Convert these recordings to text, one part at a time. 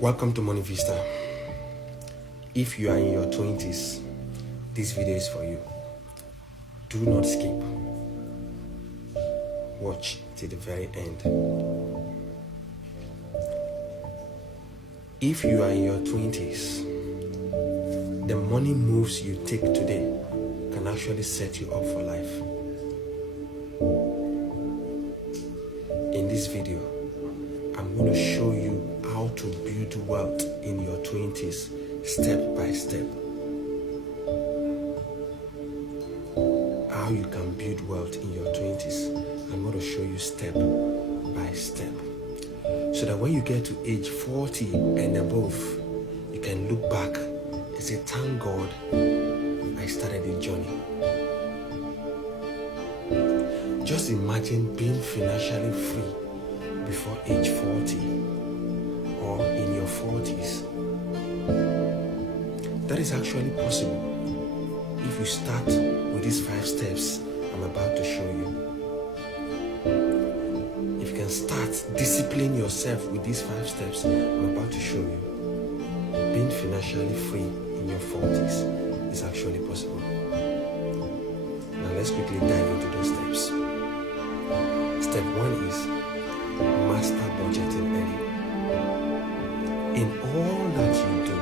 Welcome to MoneyVista. If you are in your 20s, this video is for you. Do not skip. Watch till the very end. If you are in your 20s, the money moves you take today can actually set you up for life. In this video, I'm going to show you how to build wealth in your 20s step by step. How you can build wealth in your 20s. I'm going to show you step by step. So that when you get to age 40 and above, you can look back and say, thank God I started the journey. Just imagine being financially free before age 40 or in your 40s. That is actually possible if you start with these 5 steps I'm about to show you. If you can start disciplining yourself with these 5 steps I'm about to show you, being financially free in your 40s is actually possible. Now let's quickly dive into those steps. Step 1 is master budgeting early. In all that you do,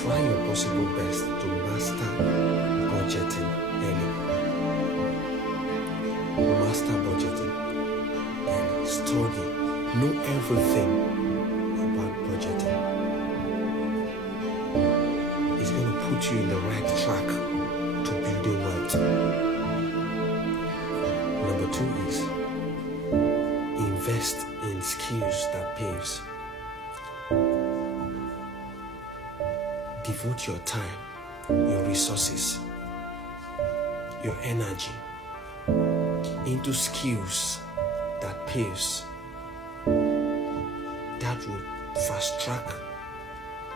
try your possible best to master budgeting early. Master budgeting early. Study. Know everything about budgeting. It's going to put you in the right track to building wealth. Number 2 is invest in skills that pays. Devote your time, your resources, your energy into skills that pays. That will fast track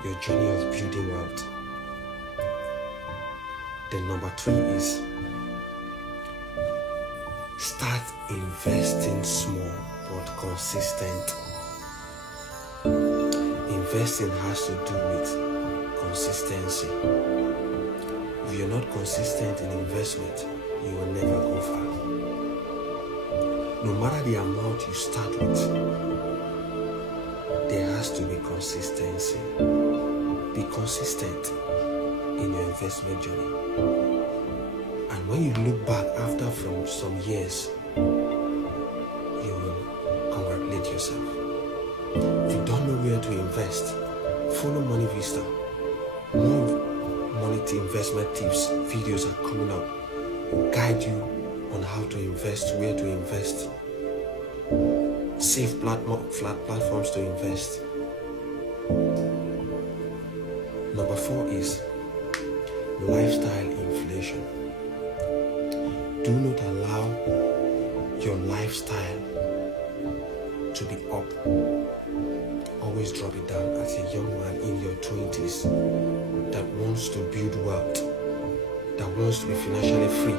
your journey of building wealth. Then number 3 is start investing small but consistent. Investing has to do with consistency. If you're not consistent in investment, you will never go far. No matter the amount you start with, there has to be consistency. Be consistent in your investment journey. And when you look back after from some years, you will congratulate yourself. If you don't know where to invest, follow MoneyVista. More money to investment tips, videos are coming up. Will guide you on how to invest, where to invest, safe platforms to invest. Number 4 is lifestyle inflation. Do not allow your lifestyle to be up. Always drop it down as a young man in your 20s that wants to build wealth, that wants to be financially free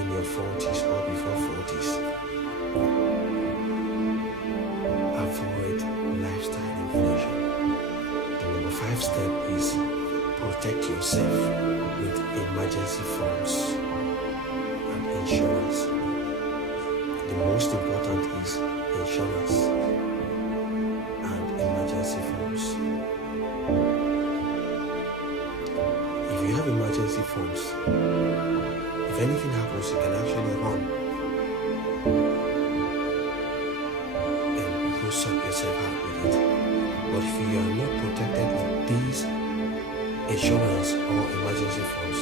in your 40s or before 40s. Avoid lifestyle inflation. The number 5 step is protect yourself with emergency funds and insurance. The most important is insurance and emergency funds. If you have emergency funds, if anything happens, you can actually run and go sort yourself out with it. But if you are not protected with these insurance or emergency funds,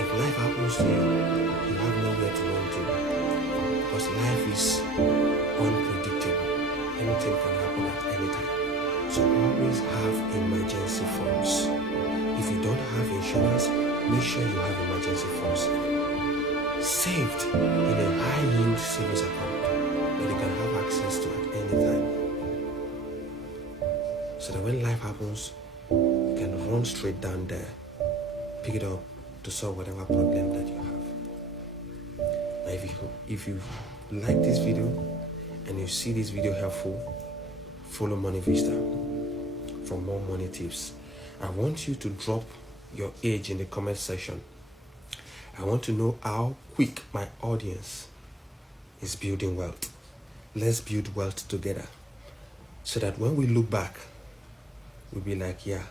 if life happens to you, you have nowhere to run to. Because life is unpredictable. Anything can happen at any time. So always have emergency funds. If you don't have insurance, make sure you have emergency funds saved in a high-yield savings account that you can have access to at any time. So that when life happens, you can run straight down there, pick it up to solve whatever problem that you have. Now, if you like this video and you see this video helpful, follow MoneyVista for more money tips. I want you to drop your age in the comment section. I want to know how quick my audience is building wealth. Let's build wealth together so that when we look back, we'll be like, yeah,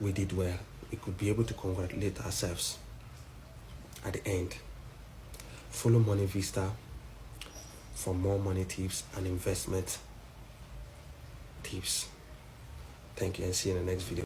we did well. We could be able to congratulate ourselves at the end. Follow MoneyVista for more money tips and investment tips. Thank you, and see you in the next video.